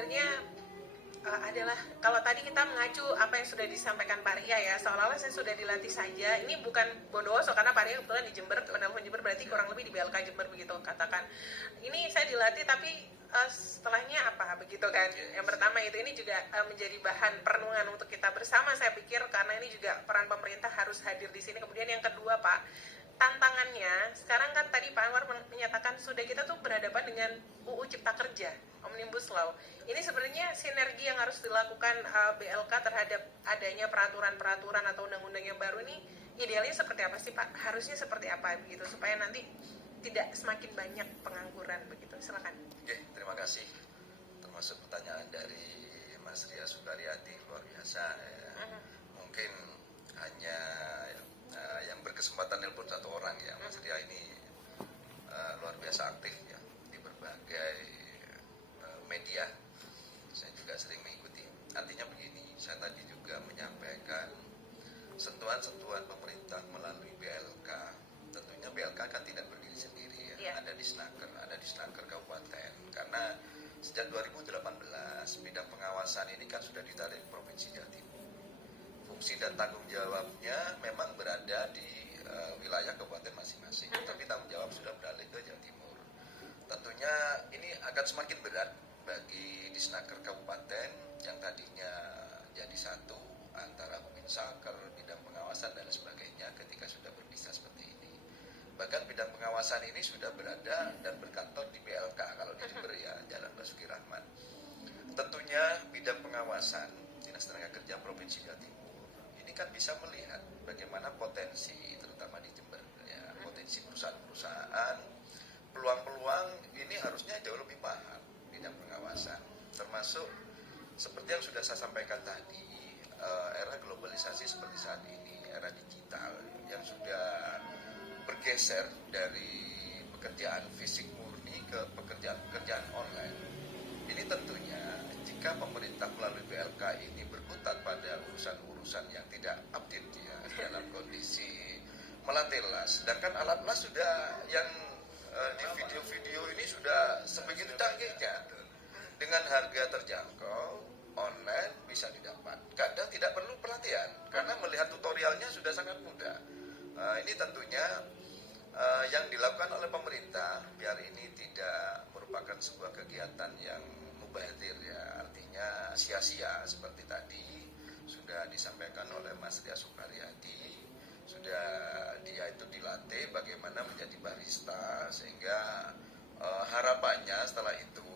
sebenarnya adalah kalau tadi kita mengacu apa yang sudah disampaikan Pak Ria ya, seolah-olah saya sudah dilatih saja. Ini bukan Bondowoso karena Pak Ria kebetulan di Jember, penelpon Jember, berarti kurang lebih di BLK Jember begitu katakan. Ini saya dilatih tapi setelahnya apa begitu kan. Yang pertama itu ini juga menjadi bahan perenungan untuk kita bersama saya pikir, karena ini juga peran pemerintah harus hadir di sini. Kemudian yang kedua Pak, tantangannya sekarang kan tadi Pak Anwar menyatakan sudah kita tuh berhadapan dengan UU Cipta Kerja, Omnibus Law. Ini sebenarnya sinergi yang harus dilakukan BLK terhadap adanya peraturan-peraturan atau undang-undang yang baru ini idealnya seperti apa sih Pak? Harusnya seperti apa begitu supaya nanti tidak semakin banyak pengangguran begitu. Silakan. Oke, terima kasih. Termasuk pertanyaan dari Mas Ria Sukaryadi, luar biasa ya. Mungkin hanya yang berkesempatan nelpon satu orang ya, Mas Ria ini luar biasa aktif ya di berbagai media. Saya juga sering mengikuti. Artinya begini, saya tadi juga menyampaikan sentuhan-sentuhan pemerintah melalui BLK. Tentunya BLK kan tidak berdiri sendiri ya. Ada di Snaker Kabupaten. Karena sejak 2018 bidang pengawasan ini kan sudah ditarik Provinsi Jawa Timur. Fungsi dan tanggung jawabnya memang berada di wilayah kabupaten masing-masing, tapi tanggung jawab sudah beralih ke Jawa Timur. Tentunya ini akan semakin berat bagi Disnaker Kabupaten yang tadinya jadi satu antara Bupinsaker, bidang pengawasan dan sebagainya ketika sudah berpisah seperti ini. Bahkan bidang pengawasan ini sudah berada dan berkantor di BLK kalau di Jember ya, Jalan Basuki Rahmat. Tentunya bidang pengawasan Dinas Tenaga Kerja Provinsi Jawa Timur ini kan bisa melihat bagaimana potensi terutama di Jember ya, potensi perusahaan-perusahaan, peluang-peluang ini harusnya jauh lebih paham bidang pengawasan, termasuk seperti yang sudah saya sampaikan tadi, era globalisasi seperti saat ini, era digital yang sudah bergeser dari pekerjaan fisik murni ke pekerjaan online. Ini tentunya jika pemerintah melalui BLK ini berkutat pada urusan-urusan yang tidak update ya, dalam kondisi melatih las, sedangkan alat las sudah yang di video-video ini sudah sebegitu canggihnya, dengan harga terjangkau, online bisa didapat. Kadang tidak perlu pelatihan karena melihat tutorialnya sudah sangat mudah. Ini tentunya yang dilakukan oleh pemerintah biar ini tidak merupakan sebuah kegiatan yang mubazir ya, artinya sia-sia seperti tadi sudah disampaikan oleh Mas Ria Sukaryadi, sudah dia itu dilatih bagaimana menjadi barista sehingga harapannya setelah itu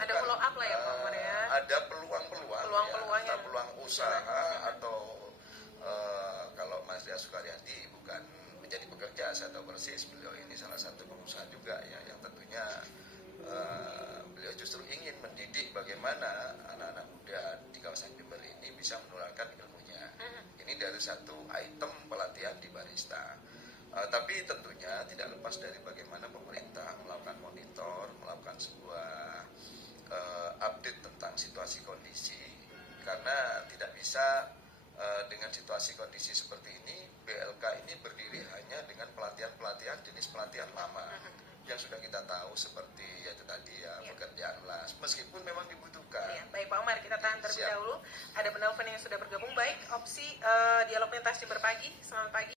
ada kan, follow up lah ya Pak Umar ya, ada peluang-peluang ya, peluang usaha atau kalau Mas Ria Sukaryadi bukan menjadi pekerja, saya tahu persis beliau ini salah satu pengusaha juga ya, yang tentunya beliau justru ingin mendidik bagaimana anak-anak muda di kawasan Jember ini bisa menularkan ilmunya. Ini dari satu item pelatihan di barista. Tapi tentunya tidak lepas dari bagaimana pemerintah melakukan monitor, melakukan sebuah update tentang situasi kondisi, karena tidak bisa dengan situasi kondisi seperti ini BLK ini berdiri hanya dengan pelatihan-pelatihan jenis pelatihan lama yang sudah kita tahu seperti itu tadi ya, pekerjaan las, meskipun memang dibutuhkan. Ya, baik Pak Umar, kita tahan terlebih dahulu. Ada penelpon yang sudah bergabung. Baik, opsi dialog lintas Jember pagi. Selamat pagi.